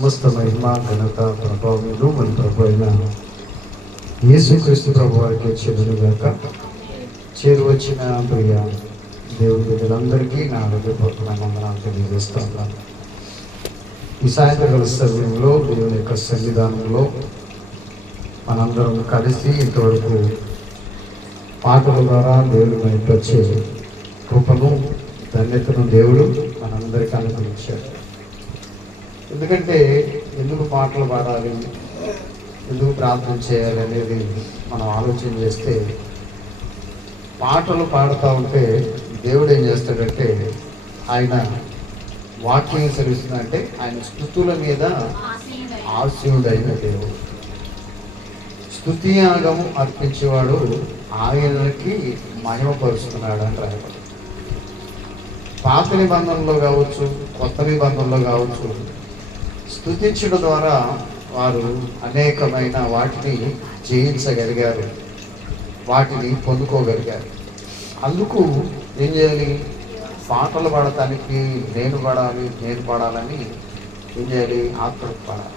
సమస్త మహిమ ఘనత ప్రభావములు మన ప్రభు అయిన యేసుక్రీస్తు ప్రభు వారికి చెందుగాక. చేరువచ్చిన ప్రియ దేవుని బిడ్డలందరికీ నా హృదయపూర్వక వందనాలు తెలియజేస్తూ ఉన్నాను. ఈ సాయంత్రకాల సమయంలో దేవుని యొక్క సన్నిధానంలో మనందరం కలిసి ఇంతవరకు పాటల ద్వారా దేవుని మైపరిచే కృపను ధన్యతను దేవుడు మనందరికీ అనుగ్రహించాడు. ఎందుకంటే ఎందుకు పాటలు పాడాలి, ఎందుకు ప్రార్థన చేయాలి అనేది మనం ఆలోచన చేస్తే, పాటలు పాడుతూ ఉంటే దేవుడు ఏం చేస్తాడంటే, ఆయన వాక్యం సెలవుస్తుందంటే ఆయన స్తుతుల మీద ఆశీనుడైన దేవుడు. స్తుతియాగము అర్పించేవాడు ఆయనకి మహిమపరుస్తున్నాడు అని రాయబడి. పాత నిబంధనలో కావచ్చు, కొత్త నిబంధనలో కావచ్చు, స్తుతించడం ద్వారా వారు అనేకమైన వాటిని జయించగలిగారు, వాటిని పొందుకోగలిగారు. అందుకు ఏం చేయాలి? పాటలు పాడటానికి నేను పాడాలని ఏం చేయాలి? ఆత్మ పాడాలి.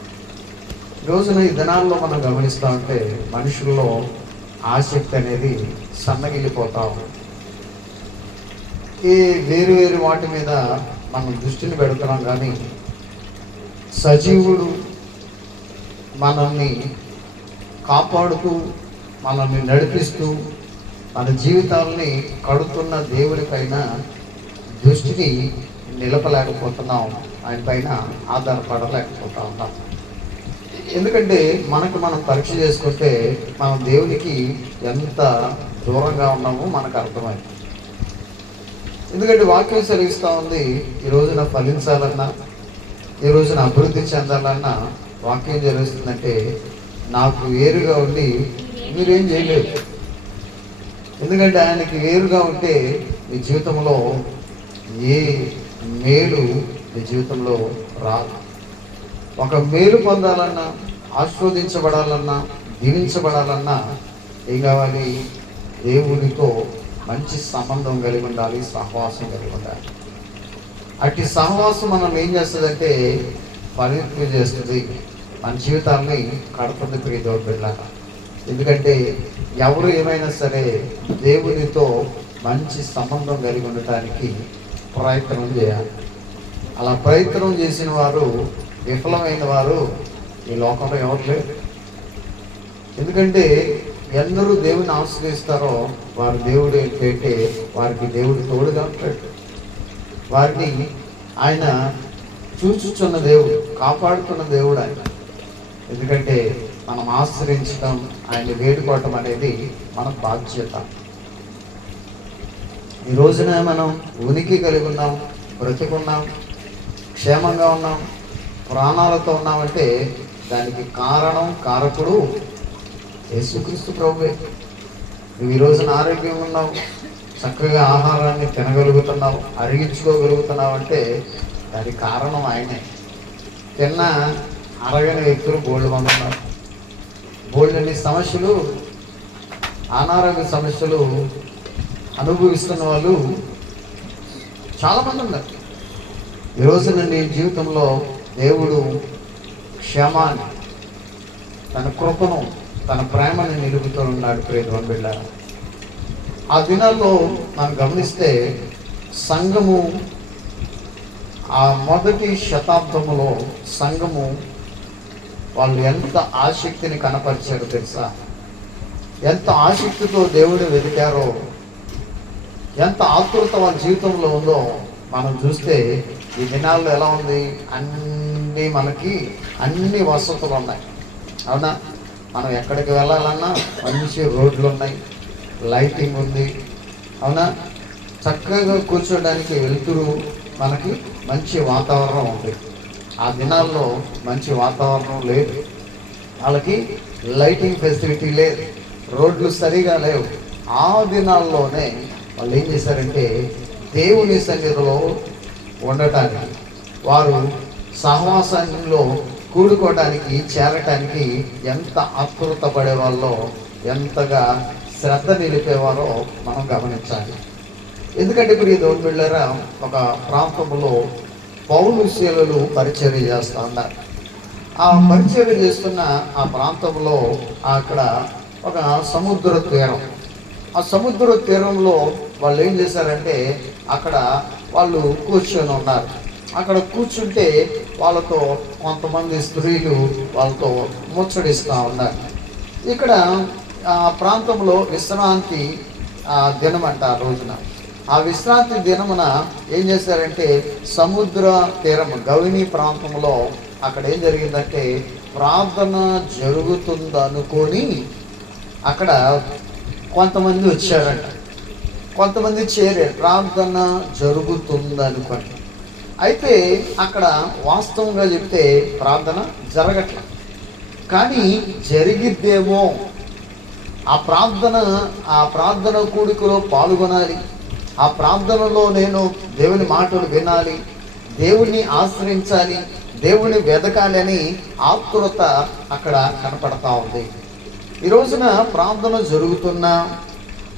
రోజున ఈ దినాల్లో మనం గమనిస్తూ ఉంటే మనుషుల్లో ఆసక్తి అనేది సన్నగిల్లిపోతా ఉంది. ఈ వేరు వేరు వాటి మీద మనం దృష్టిని పెడుతున్నాం, కానీ సజీవుడు మనల్ని కాపాడుతూ మనల్ని నడిపిస్తూ మన జీవితాలని కడుతున్న దేవుడి పైన దృష్టిని నిలపలేకపోతున్నాం, ఆయన పైన ఆధారపడలేకపోతా ఉన్నాం. ఎందుకంటే మనకు మనం పరీక్ష చేసుకుంటే మనం దేవునికి ఎంత దూరంగా ఉన్నామో మనకు అర్థమైంది. ఎందుకంటే వాక్యం సెలవిస్తూ ఉంది, ఈ రోజున ఫలించాలన్నా, ఈ రోజున అభివృద్ధి చెందాలన్నా వాక్యం జరుగుతుందంటే నాకు వేరుగా ఉండి మీరేం చేయలేదు. ఎందుకంటే ఆయనకి వేరుగా ఉంటే మీ జీవితంలో ఏ మేలు మీ జీవితంలో రాదు. ఒక మేలు పొందాలన్నా, ఆస్వాదించబడాలన్నా, దీవించబడాలన్నా ఏం కావాలి? దేవుడితో మంచి సంబంధం కలిగి ఉండాలి, సహవాసం కలిగి ఉండాలి. అట్టి సహవాసం మనం ఏం చేస్తుందంటే పరిమితి చేస్తుంది, మన జీవితాన్ని కడుతుంది ప్రియతో బిడ్డలాగా. ఎందుకంటే ఎవరు ఏమైనా సరే దేవునితో మంచి సంబంధం కలిగి ఉండటానికి ప్రయత్నం చేయాలి. అలా ప్రయత్నం చేసిన వారు, విఫలమైన వారు ఈ లోకంలో ఎవరు లేరు. ఎందుకంటే ఎందరూ దేవుని ఆశ్రయిస్తారో వారు దేవుడు ఏంటంటే వారికి దేవుడు తోడుగా ఉంటాడు. వారిని ఆయన చూచుచున్న దేవుడు, కాపాడుతున్న దేవుడు ఆయన. ఎందుకంటే మనం ఆశ్రయించడం, ఆయన వేడుకోవటం అనేది మన బాధ్యత. ఈ రోజున మనం ఉనికి కలిగి ఉన్నాం, బ్రతికున్నాం, క్షేమంగా ఉన్నాం, ప్రాణాలతో ఉన్నామంటే దానికి కారకుడు యేసుక్రీస్తు ప్రభువే. నువ్వు ఈ రోజున ఆరోగ్యంగా ఉన్నావు, చక్కగా ఆహారాన్ని తినగలుగుతున్నావు, అరిగించుకోగలుగుతున్నావు అంటే దానికి కారణం ఆయనే. తిన్న అరగని వ్యక్తులు బోల్డ్ మంది ఉన్నారు. బోల్డన్ని సమస్యలు, అనారోగ్య సమస్యలు అనుభవిస్తున్న వాళ్ళు చాలామంది ఉన్నారు. ఈరోజు నీ జీవితంలో దేవుడు క్షేమాన్ని, తన కృపను, తన ప్రేమని నిలుపుతూ ఉన్నాడు ప్రియమైన బిడ్డలారా. ఆ దినాల్లో మనం గమనిస్తే సంఘము, ఆ మొదటి శతాబ్దములో సంఘము వాళ్ళు ఎంత ఆసక్తిని కనపరిచారో తెలుసా? ఎంత ఆసక్తితో దేవుడు వెతికారో, ఎంత ఆతృత వాళ్ళ జీవితంలో ఉందో మనం చూస్తే ఈ దినాల్లో ఎలా ఉంది? మనకి అన్ని వసతులు ఉన్నాయి, అవునా? మనం ఎక్కడికి వెళ్ళాలన్నా మంచి రోడ్లు ఉన్నాయి, లైటింగ్ ఉంది, అవునా? చక్కగా కూర్చోడానికి వెళ్తురు, మనకి మంచి వాతావరణం ఉంది. ఆ దినాల్లో మంచి వాతావరణం లేదు, వాళ్ళకి లైటింగ్ ఫెసిలిటీ లేదు, రోడ్లు సరిగా లేవు. ఆ దినాల్లోనే వాళ్ళు ఏం చేశారంటే దేవుని సన్నిధిలో ఉండటానికి, వారు సహవాసంలో కూడుకోవడానికి, చేరటానికి ఎంత ఆతృత పడేవాళ్ళో, ఎంతగా శ్రద్ధ నిలిపేవారో మనం గమనించాలి. ఎందుకంటే ఇప్పుడు ఈ దేవుని బిడ్డలారా, ఒక ప్రాంతంలో పౌలు శీలలు పరిచర్య చేస్తూ ఉన్నారు. ఆ పరిచర్య చేస్తున్న ఆ ప్రాంతంలో అక్కడ ఒక సముద్ర తీరం. ఆ సముద్ర తీరంలో వాళ్ళు ఏం చేశారంటే అక్కడ వాళ్ళు కూర్చొని ఉన్నారు. అక్కడ కూర్చుంటే వాళ్ళతో కొంతమంది స్త్రీలు వాళ్ళతో ముచ్చడిస్తూ ఉన్నారు. ఇక్కడ ఆ ప్రాంతంలో విశ్రాంతి దినం అంట. ఆ రోజున ఆ విశ్రాంతి దినమున ఏం చేశారంటే సముద్ర తీరం గవిని ప్రాంతంలో అక్కడ ఏం జరిగిందంటే ప్రార్థన జరుగుతుందనుకొని అక్కడ కొంతమంది వచ్చారంట. కొంతమంది చేరారు ప్రార్థన జరుగుతుందనుకొని. అయితే అక్కడ వాస్తవంగా చెప్తే ప్రార్థన జరగట్ల, కానీ జరిగిద్దేమో. ఆ ప్రార్థన కూడికలో పాల్గొనాలి, ఆ ప్రార్థనలో నేను దేవుని మాటలు వినాలి, దేవుణ్ణి ఆశ్రయించాలి, దేవుని వెదకాలి అని ఆతురత అక్కడ కనపడతా ఉంది. ఈ రోజున ప్రార్థన జరుగుతున్నా,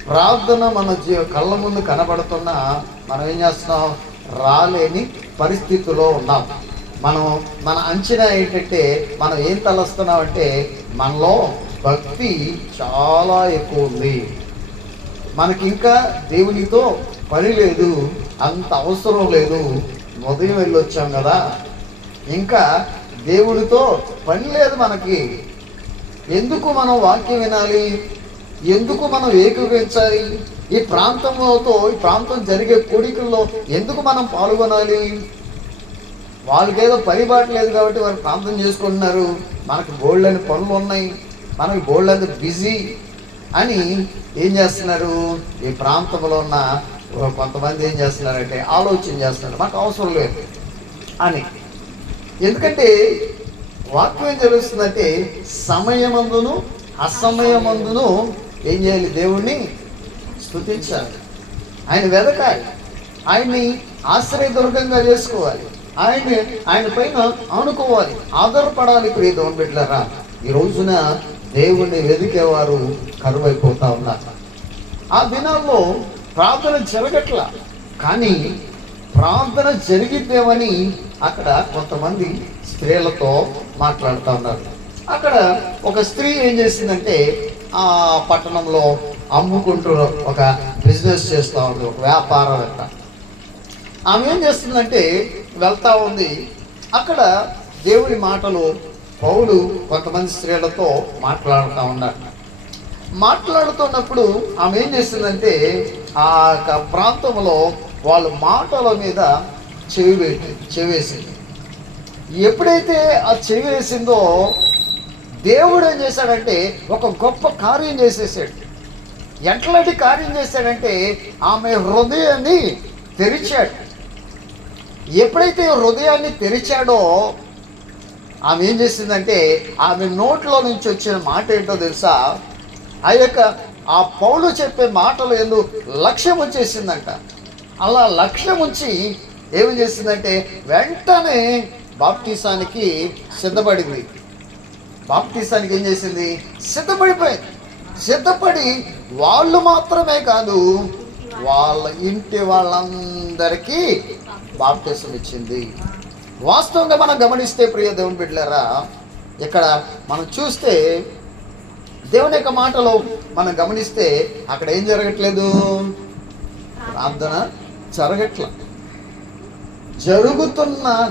ప్రార్థన మన కళ్ళ ముందు కనబడుతున్నా మనం ఏం చేస్తున్నాం? రాలేని పరిస్థితిలో ఉన్నాం. మన అంచనా ఏంటంటే మనం ఏం తలస్తున్నాం అంటే మనలో భక్తి చాలా ఎక్కువ ఉంది, మనకి ఇంకా దేవునితో పని లేదు, అంత అవసరం లేదు, ఉదయం వెళ్ళొచ్చాం కదా, ఇంకా దేవుడితో పని లేదు మనకి, ఎందుకు మనం వాక్యం వినాలి, ఎందుకు మనం ఏకీభవించాలి, ఈ ప్రాంతం జరిగే కోడికల్లో ఎందుకు మనం పాల్గొనాలి? వాళ్ళకేదో పరిబాటు లేదు కాబట్టి వారు ప్రాంతం చేసుకుంటున్నారు, మనకు బోల్డని పనులు ఉన్నాయి, మనకి బోల్డంత బిజీ అని ఏం చేస్తున్నారు? ఈ ప్రాంతంలో ఉన్న కొంతమంది ఏం చేస్తున్నారంటే ఆలోచన చేస్తున్నారు, మాకు అవసరం లేదు అని. ఎందుకంటే వాక్యం ఏం జరుగుతుందంటే సమయమందును అసమయమందును ఏం చేయాలి? దేవుణ్ణి స్తుతించాలి, ఆయన వెదకాలి, ఆయన్ని ఆశ్రయదుర్గంగా చేసుకోవాలి, ఆయన పైన ఆనుకోవాలి, ఆధారపడాలి. ప్రియ దేవుని బిడ్డలారా, ఈ రోజున దేవుణ్ణి వెదికేవారు కరువైపోతా ఉన్నారు. ఆ దినాల్లో ప్రార్థన జరగట్ల, కానీ ప్రార్థన జరిగిద్దేమని అక్కడ కొంతమంది స్త్రీలతో మాట్లాడుతూ ఉన్నారు. అక్కడ ఒక స్త్రీ ఏం చేసిందంటే ఆ పట్టణంలో అమ్ముకుంటూ ఒక బిజినెస్ చేస్తూ ఉంది, ఒక వ్యాపారవేత్త. ఆమె ఏం చేస్తుందంటే వెళ్తూ ఉంది. అక్కడ దేవుడి మాటలు పౌలు కొంతమంది స్త్రీలతో మాట్లాడుతూ ఉన్నారు. మాట్లాడుతున్నప్పుడు ఆమె ఏం చేసిందంటే ఆ ప్రాంతంలో వాళ్ళ మాటల మీద చెవేసింది. ఎప్పుడైతే ఆ చెవేసిందో దేవుడు ఏం చేశాడంటే ఒక గొప్ప కార్యం చేసేసాడు. ఎట్లాంటి కార్యం చేశాడంటే ఆమె హృదయాన్ని తెరిచాడు. ఎప్పుడైతే హృదయాన్ని తెరిచాడో ఆమె ఏం చేసిందంటే ఆమె నోట్లో నుంచి వచ్చిన మాట ఏంటో తెలుసా? ఆ పౌలు చెప్పే మాటలు ఎందుకు లక్ష్యం వచ్చేసిందంట. అలా లక్ష్యం ఉంచి ఏమి చేసిందంటే వెంటనే బాప్టిసానికి సిద్ధపడింది. బాప్టిసానికి ఏం చేసింది? సిద్ధపడిపోయింది. సిద్ధపడి వాళ్ళు మాత్రమే కాదు, వాళ్ళ ఇంటి వాళ్ళందరికీ బాప్టిసం ఇచ్చింది. వాస్తవంగా మనం గమనిస్తే ప్రియ దేవుని బిడ్డలారా, ఇక్కడ మనం చూస్తే దేవుని యొక్క మాటలో మనం గమనిస్తే అక్కడ ఏం జరగట్లేదు? ప్రార్థన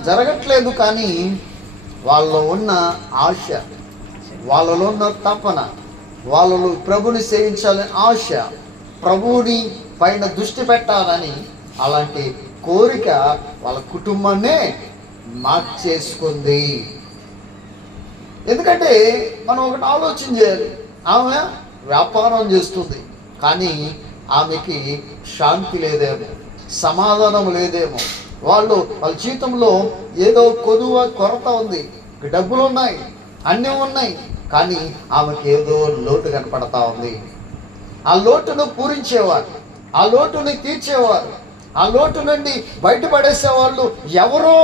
జరగట్లేదు, కానీ వాళ్ళలో ఉన్న ఆశ, వాళ్ళలో ఉన్న తపన, వాళ్ళలో ప్రభుని సేవించాలని ఆశ, ప్రభువుని పైన దృష్టి పెట్టాలని అలాంటి కోరిక వాళ్ళ కుటుంబాన్నే మార్చేసుకుంది. ఎందుకంటే మనం ఒకటి ఆలోచన చేయాలి. ఆమె వ్యాపారం చేస్తుంది, కానీ ఆమెకి శాంతి లేదేమో, సమాధానం లేదేమో. వాళ్ళ జీవితంలో ఏదో కొరత ఉంది, డబ్బులు ఉన్నాయి, అన్నీ ఉన్నాయి, కానీ ఆమెకి ఏదో లోటు కనపడతా ఉంది. ఆ లోటును పూరించేవారు, ఆ లోటుని తీర్చేవారు, ఆ లోటు నుండి బయటపడేసేవాళ్ళు ఎవరో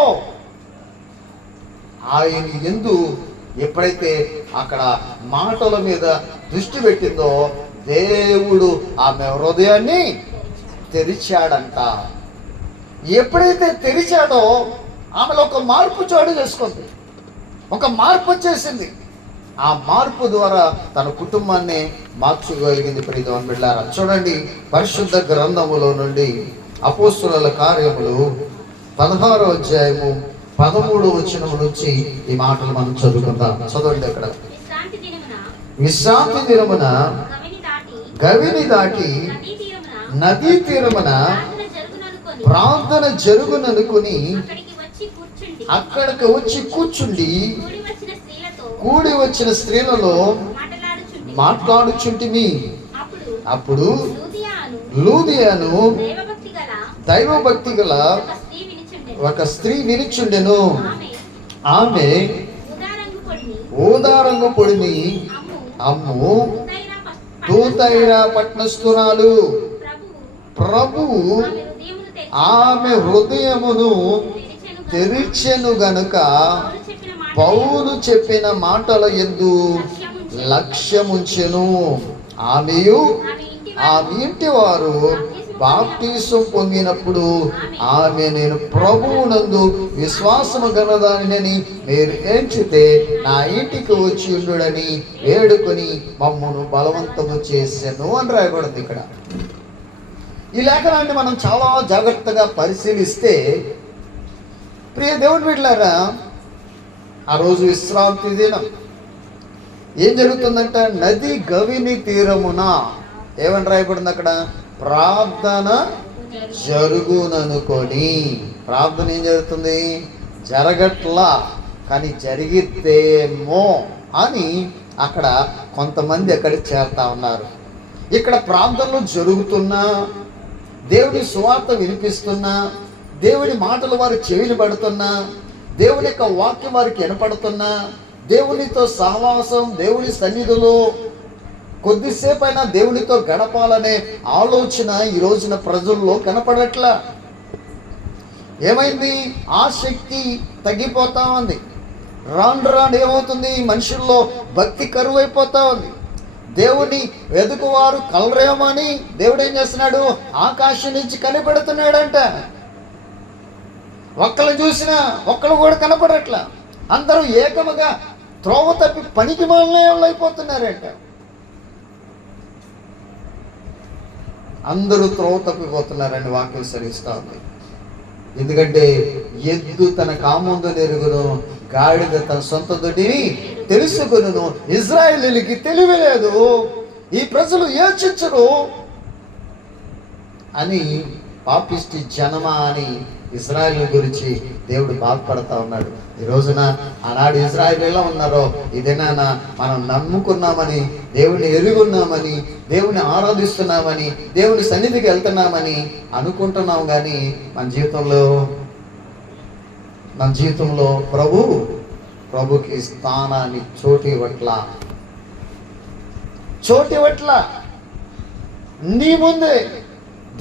ఆయన ఎందు ఎప్పుడైతే అక్కడ మాటల మీద దృష్టి పెట్టిందో దేవుడు ఆమె హృదయాన్ని తెరిచాడంట. ఎప్పుడైతే తెరిచాడో ఆమెలో ఒక మార్పు చోటు చేసుకుంది. ఒక మార్పు వచ్చేసింది. ఆ మార్పు ద్వారా తన కుటుంబాన్ని మార్చుకోగలిగింది. ప్రియమైన బిడ్డలారా, చూడండి పరిశుద్ధ గ్రంథములో నుండి అపోస్తుల కార్యములు 16వ అధ్యాయము 13వ వచనం నుంచి ఈ మాటలు మనం చదువుకుందాం. చదవండి. అక్కడ విశ్రాంతి దినమున గవిని దాటి నదీ తీరమున ప్రార్థన జరుగుననుకుని అక్కడికి వచ్చి కూర్చుండి కూడి వచ్చిన స్త్రీలలో మాట్లాడుచుంటిమి. అప్పుడు లూదియాను దైవభక్తి గల ఒక స్త్రీ వినిచుండెను. ఆమె ఊదారంగు పొడిని అమ్ము తూతైరా పట్టణస్థురాలు. ప్రభువు ఆమె హృదయమును తెరిచెను గనుక పౌలు చెప్పిన మాటల యందు లక్ష్యముంచెను. ఆమెయు ఆమె ఇంటి వారు బాప్టిసం పొందినప్పుడు ఆమె నేను ప్రభువునందు విశ్వాసము గలదానిని మీరు ఎంచితే నా ఇంటికి వచ్చి ఉండుడని వేడుకొని మమ్మను బలవంతము చేశాను అని రాయబడింది ఇక్కడ. ఈ లేఖనాన్ని మనం చాలా జాగ్రత్తగా పరిశీలిస్తే, ప్రియ దేవుని బిడ్డలారా, ఆ రోజు విశ్రాంతి దినం. ఏం జరుగుతుందంట? నది గవిని తీరమున ఏమని రాయబడింది అక్కడ? ప్రార్థన జరుగుననుకొని. ప్రార్థన ఏం జరుగుతుంది? జరగట్లా, కానీ జరిగిద్దేమో అని అక్కడ కొంతమంది అక్కడ చేరుతా ఉన్నారు. ఇక్కడ ప్రార్థనలు జరుగుతున్నా, దేవుని సువార్త వినిపిస్తున్నా, దేవుని మాటలు వారు చెవిని పడుతున్నా, దేవుని యొక్క వాక్యం వారికి వినపడుతున్నా, దేవునితో సహవాసం, దేవుని సన్నిధిలో కొద్దిసేపు అయినా దేవునితో గడపాలనే ఆలోచన ఈ రోజున ప్రజల్లో కనపడట్లా. ఏమైంది? ఆ శక్తి తగ్గిపోతా ఉంది. రాను రాను ఏమవుతుంది? మనుషుల్లో భక్తి కరువైపోతా ఉంది. దేవుని వెతుకువారు కలరేమని దేవుడు ఏం చేస్తున్నాడు? ఆకాశం నుంచి కనిపెడుతున్నాడంట. ఒక్కళ్ళు చూసినా ఒక్కళ్ళు కూడా కనపడట్లా. అందరూ ఏకముగా త్రోవ తప్పి పనికి మాలనే వాళ్ళు అయిపోతున్నారంట. అందరూ త్రోవ తప్పిపోతున్నారని వాక్యం సరిస్తా ఉంది. ఎందుకంటే ఎద్దు తన కామందు నెరుగును, గాడిద తన సొంత దొడ్డిని తెలుసుకును. ఇజ్రాయేలీలకి తెలివి లేదు, ఈ ప్రజలు యోచించరు అని పాపిష్టి జనమా అని ఇజ్రాయేల్ గురించి దేవుడు బాధపడతా ఉన్నాడు. ఈ రోజున ఆనాడు ఇజ్రాయేల్ ఎలా ఉన్నారో ఇదేనా మనం నమ్ముకున్నామని, దేవుని ఎరుగున్నామని, దేవుని ఆరాధిస్తున్నామని, దేవుని సన్నిధికి వెళ్తున్నామని అనుకుంటున్నాం. కానీ మన జీవితంలో ప్రభుకి స్థానాన్ని చోటు ఇవ్వట్లా. నీ ముందే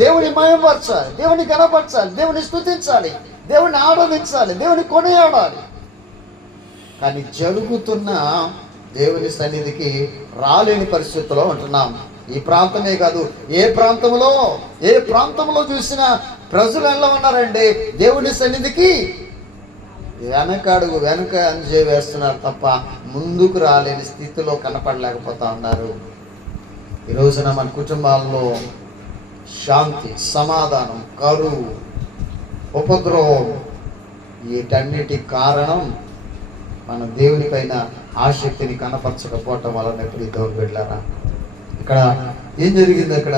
దేవుని మహిమపరచాలి, దేవుని కనపరచాలి, దేవుని స్తుతించాలి, దేవుని ఆరాధించాలి, దేవుని కొనియాడాలి. కానీ జరుగుతున్న దేవుని సన్నిధికి రాలేని పరిస్థితుల్లో ఉంటున్నాం. ఈ ప్రాంతమే కాదు, ఏ ప్రాంతంలో చూసినా ప్రజలు ఎలా ఉన్నారండి? దేవుని సన్నిధికి వెనక అంజే వేస్తున్నారు తప్ప ముందుకు రాలేని స్థితిలో కనపడలేకపోతా ఉన్నారు. ఈ రోజున మన కుటుంబాల్లో శాంతి, సమాధానం, కరువు, ఉపద్రవం, వీటన్నిటి కారణం మనం దేవుని పైన ఆసక్తిని కనపరచకపోవటం వలన. దేవుని బిడ్డలారా, ఇక్కడ ఏం జరిగింది? అక్కడ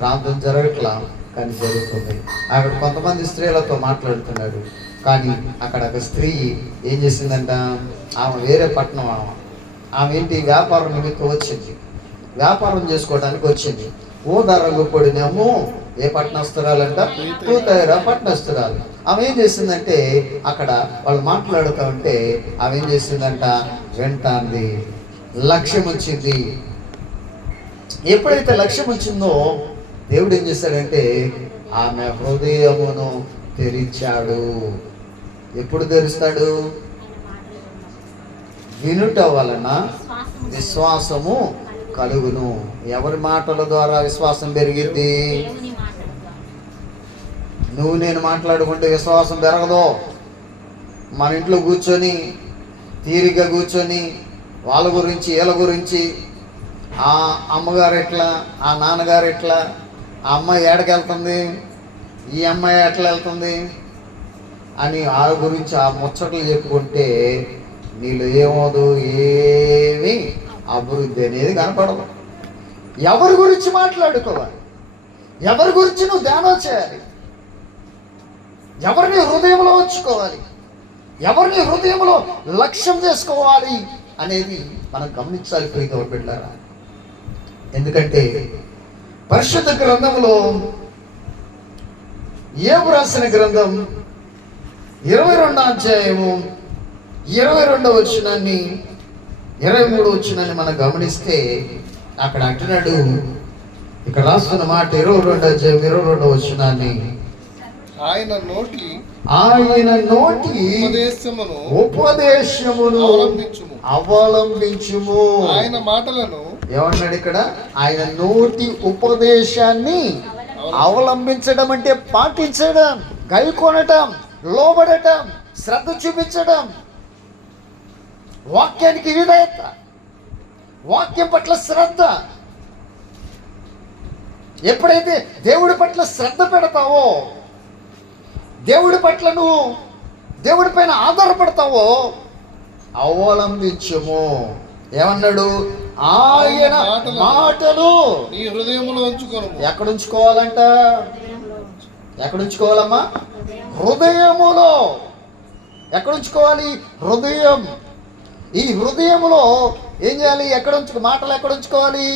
ప్రార్థన జరగట్లా, కానీ జరుగుతుంది. అక్కడ కొంతమంది స్త్రీలతో మాట్లాడుతున్నాడు. కానీ అక్కడ ఒక స్త్రీ ఏం చేసిందంట? ఆమె వేరే పట్టణం. ఆమె ఏంటి? వ్యాపారం నిమిత్తం వచ్చింది, వ్యాపారం చేసుకోవడానికి వచ్చింది. ఊదారంగు పొడినేమో ఏ పట్టణస్తురాలంట? తూతైరా పట్టణస్తురాలు. ఆమె ఏం చేసిందంటే, అక్కడ వాళ్ళు మాట్లాడుతూ ఉంటే ఆమె ఏం చేసిందంట? వింటాంది. లక్ష్యం వచ్చింది. ఎప్పుడైతే లక్ష్యం వచ్చిందో దేవుడు ఏం చేశాడంటే ఆమె హృదయమును తెరిచాడు. ఎప్పుడు తెరుస్తాడు? వినుట వలన విశ్వాసము కలుగును. ఎవరి మాటల ద్వారా విశ్వాసం పెరిగిద్ది? నువ్వు నేను మాట్లాడుకుంటే విశ్వాసం పెరగదు. మన ఇంట్లో కూర్చొని తీరిగా కూర్చొని వాళ్ళ గురించి వీళ్ళ గురించి, ఆ అమ్మగారు ఎట్లా, ఆ నాన్నగారు ఎట్లా, ఆ అమ్మాయి ఏడకెళ్తుంది, ఈ అమ్మాయి ఎట్లా వెళ్తుంది అని ఆ గురించి ఆ ముచ్చట్లు చెప్పుకుంటే నీళ్ళు ఏమోదు, ఏమీ అభివృద్ధి అనేది కనపడదు. ఎవరి గురించి మాట్లాడుకోవాలి, ఎవరి గురించి నువ్వు ధ్యానం చేయాలి, ఎవరిని హృదయంలో ఉంచుకోవాలి, ఎవరిని హృదయంలో లక్ష్యం చేసుకోవాలి అనేది మనం గమనించాలి ప్రియమైన బిడ్డలారా. ఎందుకంటే పరిశుద్ధ గ్రంథంలో యోబు రాసిన గ్రంథం 22వ అధ్యాయము 22వ వచనాన్ని 23వ వచనాన్ని మనం గమనిస్తే అక్కడ అంటున్నాడు, ఇక్కడ రాస్తున్న మాట 22వ అధ్యాయం 22వ వచనాన్ని, ఆయన నోటి ఉపదేశమును అవలంబించుము. ఆయన మాటలను ఏమన్నాడు ఇక్కడ? ఆయన నోటి ఉపదేశాన్ని అవలంబించడం అంటే పాటించడం, గైకొనటం, లోబడటం, శ్రద్ధ చూపించడం, వాక్యానికి విధేయత, వాక్యం పట్ల శ్రద్ధ. ఎప్పుడైతే దేవుడి పట్ల శ్రద్ధ పెడతావో, దేవుడి పట్ల నువ్వు దేవుడి పైన ఆధారపడతావో, అవలంబించము. ఏమన్నాడు? ఆయన మాటలు నీ హృదయంలో ఉంచుకోను. ఎక్కడ ఉంచుకోవాలంట? ఎక్కడ ఉంచుకోవాలమ్మా? హృదయములో. ఎక్కడ ఉంచుకోవాలి? హృదయం. ఈ హృదయములో ఏం చేయాలి? మాటలు ఎక్కడ ఉంచుకోవాలి?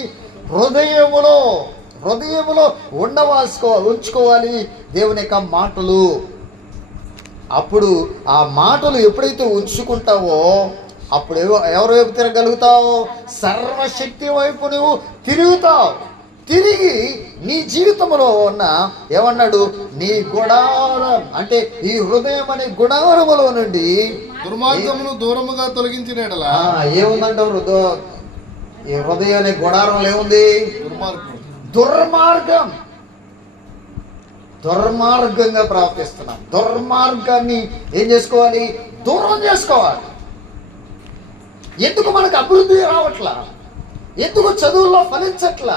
హృదయములో. హృదయములో ఉంచుకోవాలి దేవుని యొక్క మాటలు. అప్పుడు ఆ మాటలు ఎప్పుడైతే ఉంచుకుంటావో అప్పుడు ఎవరి వైపు తిరగలుగుతావు? సర్వశక్తి వైపు నువ్వు తిరుగుతావు. తిరిగి నీ జీవితంలో ఉన్న ఏమన్నాడు? నీ గుడారం అంటే ఈ హృదయం అనే గుడారములో నుండి దుర్మార్గమును దూరముగా తొలగించిన ఏముందంటావు? ఈ హృదయం అనే గుడారంలో ఏముంది? దుర్మార్గం. దుర్మార్గంగా ప్రవర్తిస్తున్నాం. దుర్మార్గాన్ని ఏం చేసుకోవాలి? దూరం చేసుకోవాలి. ఎందుకు మనకు అభివృద్ధి రావట్లా? ఎందుకు చదువుల్లో ఫలించట్లా?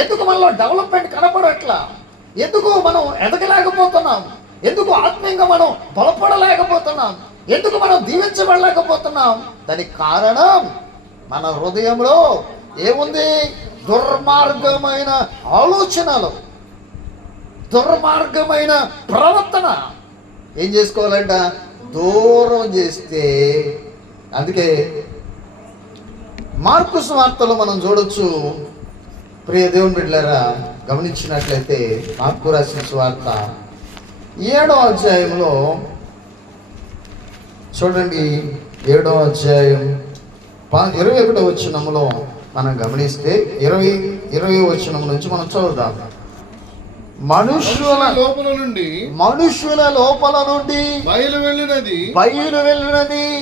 ఎందుకు మనలో డెవలప్మెంట్ కనపడట్లా? ఎందుకు మనం ఎదగలేకపోతున్నాం? ఎందుకు ఆత్మీయంగా మనం బలపడలేకపోతున్నాం? ఎందుకు మనం దీవించబడలేకపోతున్నాం? దానికి కారణం మన హృదయంలో ఏముంది? దుర్మార్గమైన ఆలోచనలు, దుర్మార్గమైన ప్రవర్తన. ఏం చేసుకోవాలంట? దూరం చేస్తే. అందుకే మార్కు సువార్తలో మనం చూడొచ్చు. ప్రియ దేవుని బిడ్డలారా, గమనించినట్లయితే మార్కు రాసిన సువార్త 7వ అధ్యాయంలో చూడండి. 7వ అధ్యాయం 21వ వచనంలో మనం గమనిస్తే 20వ వచనం నుంచి మనం చదువుదాం. మనుష్యుల లోపల నుండి బయలు వెళ్ళినది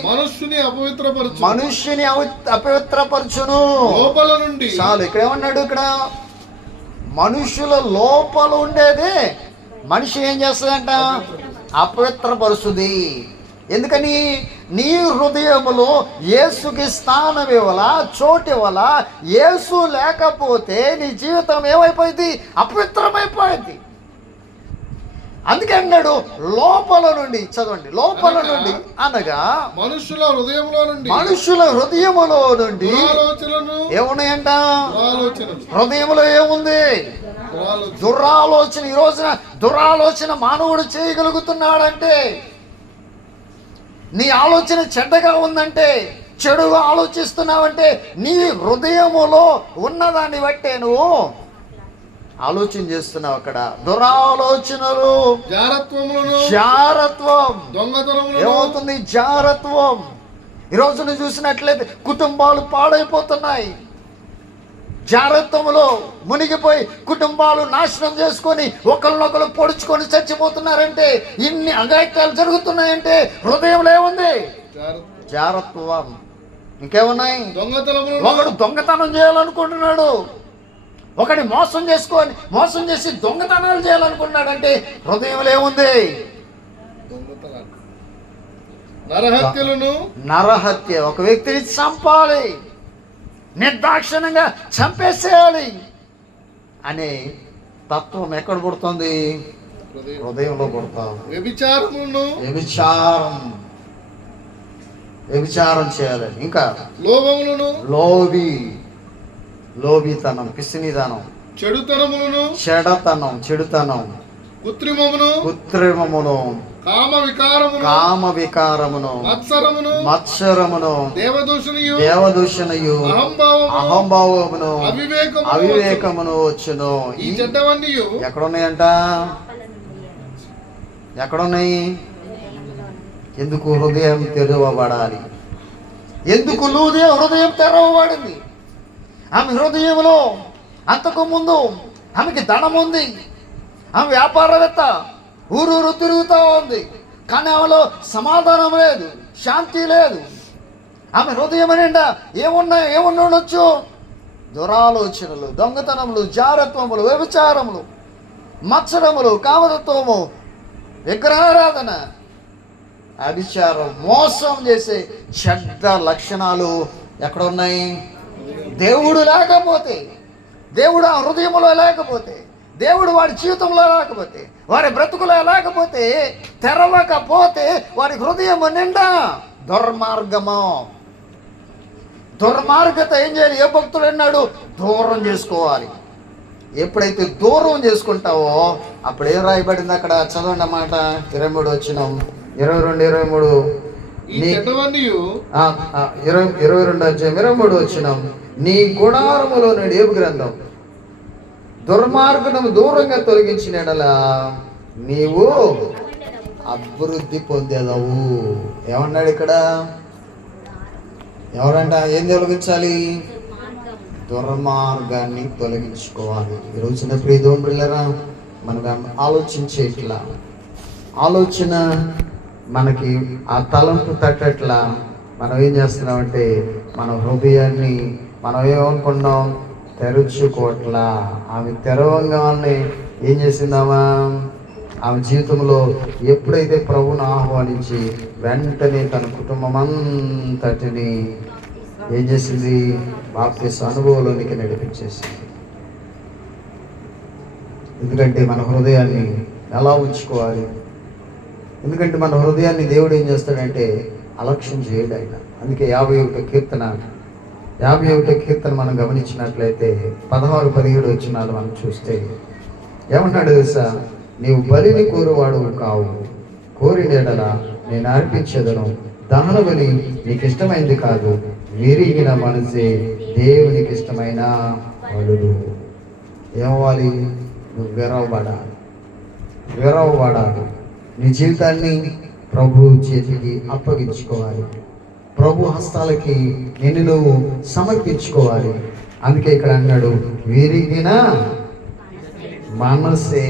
మనుష్యుని అపవిత్రపరచును. లోపల నుండి చాలు. ఇక్కడ ఏమన్నాడు? ఇక్కడ మనుషుల లోపల ఉండేదే మనిషి ఏం చేస్తుందంట? అపవిత్రపరుస్తుంది. ఎందుకని? నీ హృదయములో యేసుకి స్థానం ఇవ్వాలా, చోటు ఇవ్వాలా. యేసు లేకపోతే నీ జీవితం ఏమైపోయింది? అపవిత్రమైపోయింది. అందుకే అన్నాడు లోపల నుండి. చదవండి. లోపల నుండి అనగా మనుషుల హృదయములో నుండి ఏమున్నాయంట? హృదయంలో ఏముంది? దురాలోచన. ఈ రోజున దురాలోచన మానవుడు చేయగలుగుతున్నాడంటే, నీ ఆలోచన చెడ్డగా ఉందంటే, చెడుగా ఆలోచిస్తున్నావంటే నీ హృదయములో ఉన్నదాన్ని బట్టే నువ్వు ఆలోచన చేస్తున్నావు. అక్కడ దురాలోచనలు, జారత్వం. ఏమవుతుంది? జారత్వం. ఈరోజు నువ్వు చూసినట్లయితే కుటుంబాలు పాడైపోతున్నాయి. జారత్వంలో మునిగిపోయి కుటుంబాలు నాశనం చేసుకొని ఒకరినొకరు పొడుచుకొని చచ్చిపోతున్నారంటే, ఇన్ని అఘాయిత్యాలు జరుగుతున్నాయంటే హృదయంలో ఏముంది? జారత్వం. ఇంకేమున్నాయి? ఒకడు దొంగతనం చేయాలనుకుంటున్నాడు, ఒకటి మోసం చేసి దొంగతనాలు చేయాలనుకున్నాడంటే హృదయంలో ఏముంది? నరహత్యలను, నరహత్య, ఒక వ్యక్తిని చంపాలి, నిర్దాక్షిణ్యంగా చంపేసేయాలి అనే తత్వం ఎక్కడ పుడుతుంది? హృదయంలో పుడతాం. వ్యభిచారమును, వ్యభిచారం చేయాలి. ఇంకా లోభములను, లోభితనం, పిసినితనం, చెడుతనం, కృత్రిమమును, కామ వికారమును, మత్సరమును, దేవదూషణయు, అహంభావమును, అవివేకమును వచ్చును. ఈ చెడ్డవన్నీ ఎక్కడున్నాయంట? ఎక్కడున్నాయి? ఎందుకు? హృదయం తెరవబడాలి. ఎందుకు హృదయం తెరవబడింది? ఆమె హృదయంలో అంతకు ముందు ఆమెకి ధనం ఉంది, ఆమె వ్యాపారవేత్త, ఊరూరు తిరుగుతూ ఉంది, కానీ ఆమెలో సమాధానం లేదు, శాంతి లేదు. ఆమె హృదయం నిండా ఏముండొచ్చు? దురాలోచనలు, దొంగతనములు, జారత్వములు, వ్యభిచారములు, మత్సరములు, కామతత్వము, విగ్రహారాధన, అభిచారం, మోసం చేసే చెడ్డ లక్షణాలు ఎక్కడ ఉన్నాయి? దేవుడు లేకపోతే, దేవుడు ఆ హృదయంలో లేకపోతే, దేవుడు వాడి జీవితంలో లేకపోతే, వారి బ్రతుకులో లేకపోతే, తెరవకపోతే వారి హృదయం నిండా దుర్మార్గత ఏం చేయాలి? ఏ భక్తుడు అన్నాడు? దూరం చేసుకోవాలి. ఎప్పుడైతే దూరం చేసుకుంటావో అప్పుడు ఏం రాయబడింది అక్కడ? చదవండి అన్నమాట. 23 వచ్చినాం, 22 23 వచ్చినాం. నీ గుడారములో నుండి ఏబు గ్రంథం, దుర్మార్గము దూరంగా తొలగించిన ఎడలా నీవు అభివృద్ధి పొందేదవు. ఏమన్నాడు ఇక్కడ? ఎవరంట? ఏం తొలగించాలి? దుర్మార్గాన్ని తొలగించుకోవాలి. ఈరోజు చిన్నప్పుడు ఈ దోమ పిల్లరా మనకు ఆలోచించేట్లా, ఆలోచన మనకి ఆ తలంపు తట్టట్లా మనం ఏం చేస్తున్నామంటే మన హృదయాన్ని మనం ఏమనుకున్నాం? తెరుచుకోవట్లా. ఆమె తెరవంగానే ఏం చేసిందామా? ఆమె జీవితంలో ఎప్పుడైతే ప్రభువును ఆహ్వానించి వెంటనే తన కుటుంబం అంతటిని ఏం చేసింది? బాప్తిస్మ అనుభవంలోనికి నడిపించేసింది. ఎందుకంటే మన హృదయాన్ని ఎలా ఉంచుకోవాలి? ఎందుకంటే మన హృదయాన్ని దేవుడు ఏం చేస్తాడంటే అలక్ష్యం చేయడు ఆయన. అందుకే 51 కీర్తన మనం గమనించినట్లయితే 16-17 వచనాలు మనం చూస్తే ఏమన్నాడు తెలుసా? నీవు బలిని కోరువాడు కావు, కోరిన ఎడల నేను అర్పించేదను. దహన బలి నీకు ఇష్టమైంది కాదు, విరిగిన మనసే దేవునికి ఇష్టమైన బలులు. ఏమవ్వాలి? నువ్వు విరవబడాలి. నీ జీవితాన్ని ప్రభు చేతికి అప్పగించుకోవాలి. ప్రభు హస్తాలకి నిన్ను నువ్వు సమర్పించుకోవాలి. అందుకే ఇక్కడ అన్నాడు విరిగిన మనసే.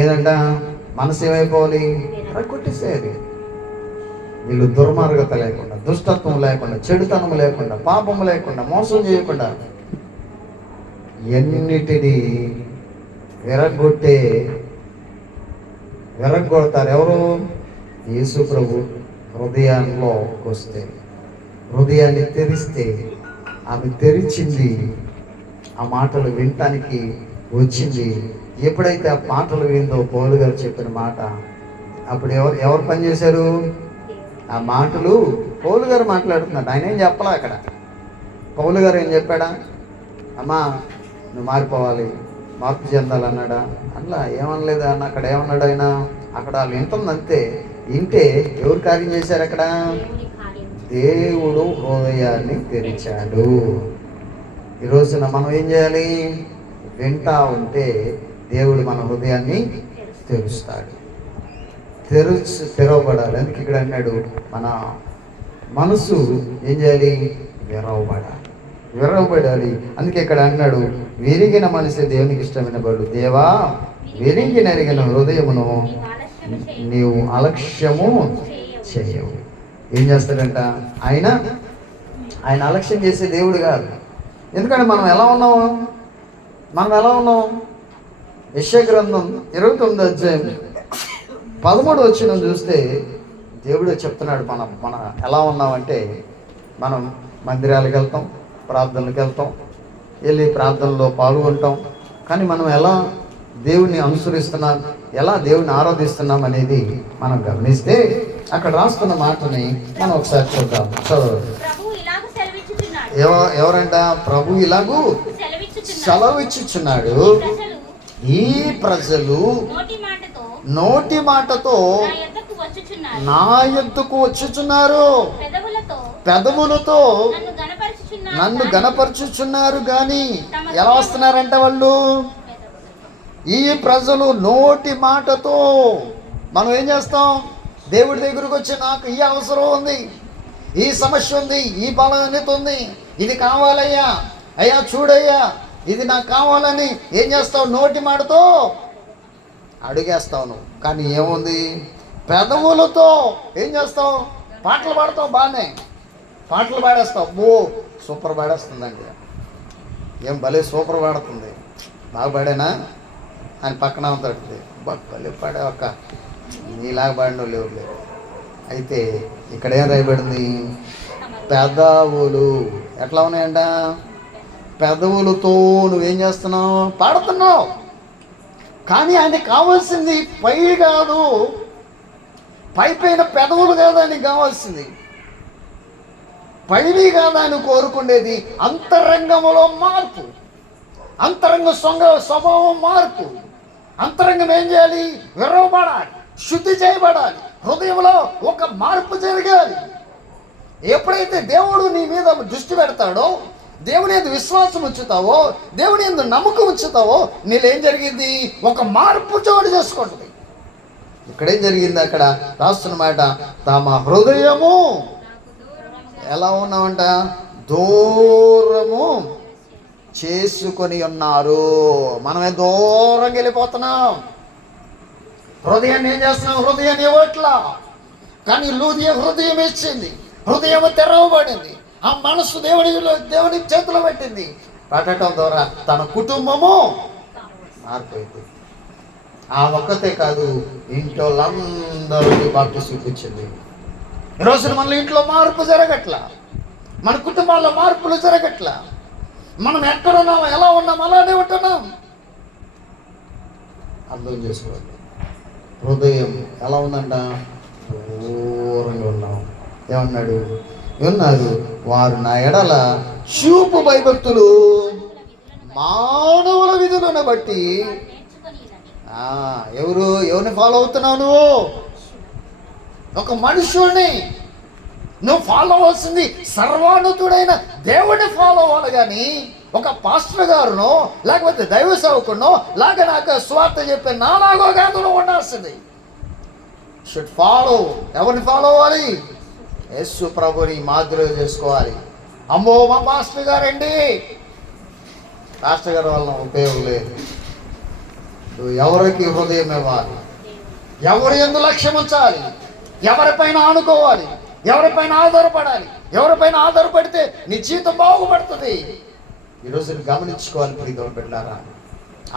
ఏదంట? మనసు ఏమైపోవాలి? కొట్టేసేది. వీళ్ళు దుర్మార్గత లేకుండా, దుష్టత్వం లేకుండా, చెడుతనం లేకుండా, పాపము లేకుండా, మోసం చేయకుండా ఎన్నిటిని విరగొడతారు. ఎవరు? యేసు ప్రభు హృదయంలోకి వస్తే, హృదయాన్ని తెరిస్తే, ఆమె తెరిచింది, ఆ మాటలు వినటానికి వచ్చింది. ఎప్పుడైతే ఆ మాటలు విందో పౌలు గారు చెప్పిన మాట, అప్పుడు ఎవరు పనిచేశారు? ఆ మాటలు పౌలు గారు మాట్లాడుతున్నాడు. ఆయన ఏం చెప్పలా అక్కడ. పౌలు గారు ఏం చెప్పాడా? అమ్మా నువ్వు మారిపోవాలి, మార్పు చెందాలన్నాడా? అట్లా ఏమనలేదు అన్న. అక్కడ ఏమన్నాడు ఆయన? అక్కడ వాళ్ళు వింటుందంతే. వింటే ఎవరు కార్యం చేశారు అక్కడ? దేవుడు హృదయాన్ని తెరిచాడు. ఈరోజున మనం ఏం చేయాలి? వింటా ఉంటే దేవుడు మన హృదయాన్ని తెరుస్తాడు. తెరవబడాలి. అందుకే ఇక్కడ అన్నాడు మన మనసు ఏం చేయాలి? విరవబడాలి. అందుకే ఇక్కడ అన్నాడు విరిగిన మనసే దేవునికి ఇష్టమైన బలు. దేవా విరిగిన హృదయమును నీవు అలక్ష్యము చేయవు. ఏం చేస్తాడంట ఆయన అలక్ష్యం చేసే దేవుడు కాదు. ఎందుకంటే మనం ఎలా ఉన్నాం? యెషయా గ్రంథం 29 అధ్యాయం 13 వచనం చూస్తే దేవుడు చెప్తున్నాడు, మన ఎలా ఉన్నామంటే, మనం మందిరాలకు వెళ్తాం, ప్రార్థనలకు వెళ్తాం, వెళ్ళి ప్రార్థనలో పాల్గొంటాం, కానీ మనం ఎలా దేవుణ్ణి అనుసరిస్తున్నాం, ఎలా దేవుణ్ణి ఆరాధిస్తున్నాం అనేది మనం గమనిస్తే అక్కడ రాస్తున్న మాటని మనం ఒకసారి చూద్దాం. చదవండి. ఎవరంట? ప్రభు ఇలాగూ సెలవిచ్చుచున్నాడు, ఈ ప్రజలు నోటి మాటతో నా యొద్దకు వచ్చుచున్నారు, పెదవులతో నన్ను గణపరచుచున్నారు, కానీ ఎలా వస్తున్నారంట వాళ్ళు? ఈ ప్రజలు నోటి మాటతో. మనం ఏం చేస్తాం? దేవుడి దగ్గరకు వచ్చి, నాకు ఈ అవసరం ఉంది, ఈ సమస్య ఉంది, ఈ బలహీనత ఉంది, ఇది కావాలయ్యా, అయ్యా చూడయ్యా, ఇది నాకు కావాలని ఏం చేస్తావు? నోటి మాటతో అడిగేస్తావు నువ్వు. కానీ ఏముంది? పెదవులతో ఏం చేస్తావు? పాటలు పాడతావు, బాగానే పాటలు పాడేస్తావు, సూపర్ పాడేస్తుందండి, ఏం భలే సూపర్ పాడుతుంది, బాగా పాడేనా అని పక్కన తడుతుంది, భలే పాడే ఒక్క నీలాగా పాడిన లేవు. అయితే ఇక్కడ ఏం రాయబడింది? పెదవులు. ఎట్లా ఉన్నాయంట? పెదవులతో నువ్వేం చేస్తున్నావు? పాడుతున్నావు. కానీ ఆయనకి కావాల్సింది పై కాదు, పైన పెదవులు కాదు ఆయనకి కావాల్సింది, పైవి కాదు ఆయన కోరుకునేది, అంతరంగంలో మార్పు, అంతరంగ స్వభావం మార్పు. అంతరంగం ఏం చేయాలి? విరవబడాలి, శుద్ధి చేయబడాలి, హృదయంలో ఒక మార్పు జరగాలి. ఎప్పుడైతే దేవుడు నీ మీద దృష్టి పెడతాడో, దేవుని యందు విశ్వాసం ఉంచుతావో, దేవుని యందు నమ్మకం ఉంచుతావో, నీళ్ళేం జరిగింది? ఒక మార్పు చోటు చేసుకుంటుంది. ఇక్కడేం జరిగింది? అక్కడ రాస్తున్న మాట, తమ హృదయము ఎలా ఉన్నామంట? దూరము చేసుకొని ఉన్నారు. మనమే దూరంగా వెళ్ళిపోతున్నాం. హృదయాన్ని ఏం చేస్తున్నాం? హృదయాన్ని ఇవ్వట్లా. కానీ హృదయం ఇచ్చింది, హృదయం తెరవబడింది, ఆ మనసు దేవుని చేతిలో పెట్టింది. పెట్టడం ద్వారా తన కుటుంబము మారిపోయింది. ఆ ఒక్కతే కాదు, ఇంట్లో వాళ్ళందరికీ బాప్టిజం ఇప్పించింది. ఈరోజు మన ఇంట్లో మార్పు జరగట్లా, మన కుటుంబాల్లో మార్పులు జరగట్లా. మనం ఎక్కడున్నాం, ఎలా ఉన్నాం, అలానే ఉంటున్నాం. అర్థం చేసుకోవాలి. హృదయం ఎలా ఉందంట? దూరంగా ఉన్నాం. ఏమన్నాడు? ఉన్నారు వారు నా ఎడల చూపు భయభక్తులు మానవుల విధులను బట్టి. ఎవరిని ఫాలో అవుతున్నావు నువ్వు? ఒక మనుషుల్ని నువ్వు ఫాలో అవ్వాల్సింది సర్వానుతుడైన దేవుడిని ఫాలో అవ్వాలి. కానీ ఒక పాస్టర్ గారునో, లేకపోతే దైవ సేవకుడినో, లేక నాకు స్వార్థ చెప్పే నాలాగో కాదు నువ్వు ఉండాల్సింది. Should follow. ఎవరిని ఫాలో అవ్వాలి? యేసు ప్రభుని మాదిరి చేసుకోవాలి. అమ్మో మా పాస్టర్ గారండి, పాస్టర్ గారి వల్ల ఉపయోగం లేదు. నువ్వు ఎవరికి హృదయం ఇవ్వాలి? ఎవరి యందు లక్ష్యం ఉంచాలి? ఎవరిపైన ఆనుకోవాలి? ఎవరిపైన ఆధారపడాలి? ఎవరిపైన ఆధారపడితే నీ జీవితం బాగుపడుతుంది. ఈరోజు గమనించుకోవాలి ప్రియమైన బిడ్డలారా.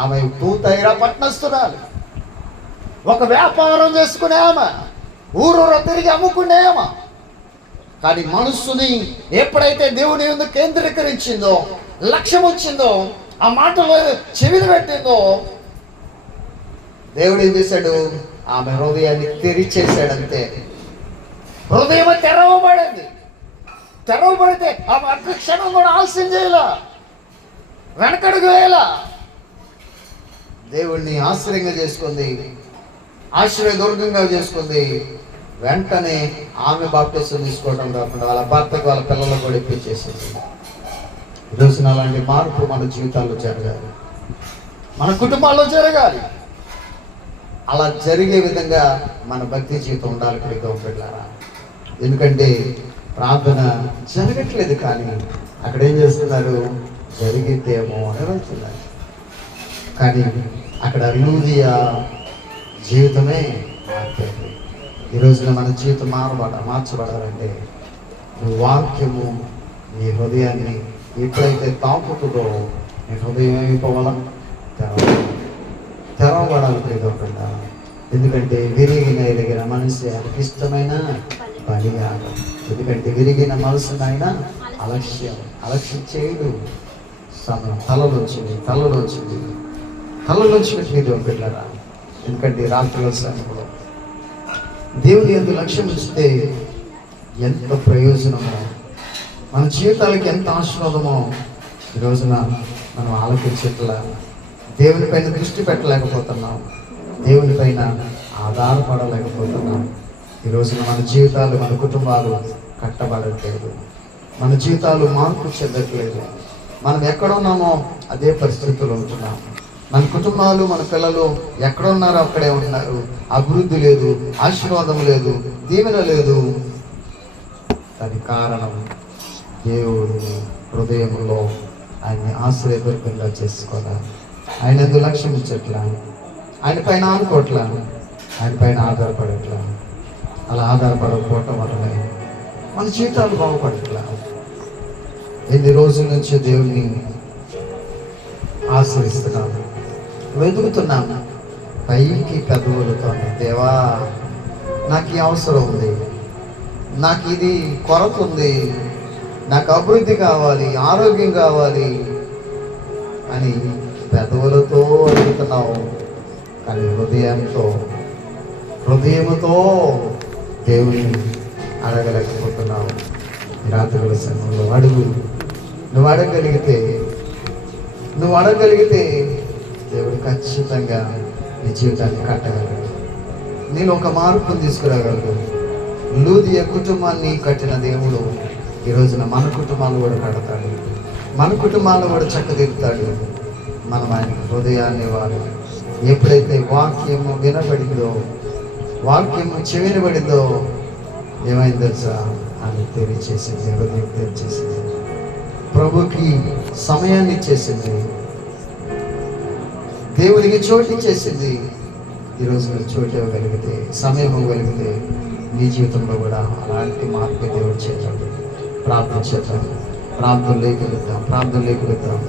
ఆమె తూతైరా పట్టణస్తురాలు, ఒక వ్యాపారం చేసుకునే ఆమె, ఊరూర తిరిగి అమ్ముకునే ఆమె. కానీ మనస్సుని ఎప్పుడైతే దేవుని యందు కేంద్రీకరించిందో, లక్ష్యం వచ్చిందో, ఆ మాటలో చెవిని పెట్టిందో, దేవుడు ఏం చేశాడు? ఆమె హృదయాన్ని తెరిచేశాడంతే. హృదయం తెరవబడింది. తెరవబడితే ఆమె అక్క క్షణం కూడా ఆలస్యం చేయాల, వెనకడుగు వేయాల. దేవుణ్ణి ఆశ్రయంగా చేసుకుంది, ఆశ్రయదుర్గంగా చేసుకుంది. వెంటనే ఆమె బాప్టిజం తీసుకోవడం కాకుండా వాళ్ళ భర్తకు, వాళ్ళ పిల్లలకు కూడా ఇప్పించేసింది. ఈరోజున అలాంటి మార్పు మన జీవితాల్లో జరగాలి, మన కుటుంబాల్లో జరగాలి. అలా జరిగే విధంగా మన భక్తి జీవితం ఉండాలి ప్రియమైన బిడ్డలారా. ఎందుకంటే ప్రార్థన జరగట్లేదు, కానీ అక్కడ ఏం చేస్తున్నారు? జరిగిద్దేమో అని వెళ్తున్నారు. కానీ అక్కడ లూదియా జీవితమే మారిపోయింది. ఈ రోజున మన జీవితం మార్చబడాలంటే నువ్వు వాక్యము నీ హృదయాన్ని ఎప్పుడైతే తాకుతుందో, నీ హృదయం ఏమైపోవాలా? తెరవబడాలి ప్రియమైన. ఎందుకంటే విరిగిన ఎరిగిన మనసు ఆయనకి ఇష్టమైన బలియాగం. ఎందుకంటే విరిగిన మనసును ఆయన అలక్ష్యం చేయడు. సమయం తలలోంచి పెట్టిన బిడ్డరా. ఎందుకంటే రాత్రుల సమయంలో దేవుని యందు లక్ష్యం ఇస్తే ఎంత ప్రయోజనమో, మన జీవితాలకి ఎంత ఆశీర్వాదమో ఈ రోజున మనం ఆలోచించట్లా. దేవుని పైన దృష్టి పెట్టలేకపోతున్నాం, దేవుని పైన ఆధారపడలేకపోతున్నాం. ఈ రోజున మన జీవితాలు, మన కుటుంబాలు కట్టబడట్లేదు, మన జీవితాలు మార్పు చెందట్లేదు. మనం ఎక్కడున్నామో అదే పరిస్థితుల్లో ఉంటున్నాం. మన కుటుంబాలు, మన పిల్లలు ఎక్కడున్నారో అక్కడే ఉన్నారు. అభివృద్ధి లేదు, ఆశీర్వాదం లేదు, దీవెన లేదు. దానికి కారణం దేవుడిని హృదయంలో ఆయన్ని ఆశ్రయదుర్గంగా చేసుకోవాలి. ఆయన ఎందుకు లక్ష్యం ఇచ్చట్లా, ఆయన పైన ఆనుకోవట్లా, ఆయన పైన ఆధారపడట్లా. అలా ఆధారపడకపోవటం వల్లనే మన జీవితాలు బాగుపడట్లా. ఎన్ని రోజుల నుంచి దేవుణ్ణి ఆశ్రయిస్తున్నాము, వెతుకుతున్నాము, పైకి పెదవులుతోనే దేవా నాకు ఈ అవసరం ఉంది, నాకు ఇది కొరత ఉంది, నాకు అభివృద్ధి కావాలి, ఆరోగ్యం కావాలి అని పెదవులతో అడుగుతున్నావు. కానీ హృదయముతో దేవుని అడగలేకపోతున్నావు. రాత్రుల సమయంలో నువ్వు అడగగలిగితే దేవుడు ఖచ్చితంగా నీ జీవితాన్ని కట్టగలడు. నేను ఒక మార్పును తీసుకురాగలడు. లూదియ కుటుంబాన్ని కట్టిన దేవుడు ఈ రోజున మన కుటుంబాలు కూడా కడతాడు, మన కుటుంబాలను కూడా చక్కదిద్దుతాడు. మనం ఆయన హృదయాన్ని వాడు. ఎప్పుడైతే వాక్యము వినబడిందో, వాక్యము చెవినబడిందో ఏమైంది తెలుసా? అని తెలియచేసింది, హృదయం తెలియచేసింది, ప్రభుకి సమయాన్ని ఇచ్చేసింది, దేవునికి చోటు ఇచ్చేసింది. ఈరోజు మీరు చోటు ఇవ్వగలిగితే, సమయం ఇవ్వగలిగితే నీ జీవితంలో కూడా అలాంటి మార్పు దేవుడు చేయాలి. ప్రార్థన చేద్దాం, ప్రార్థన లేఖలుద్దాం.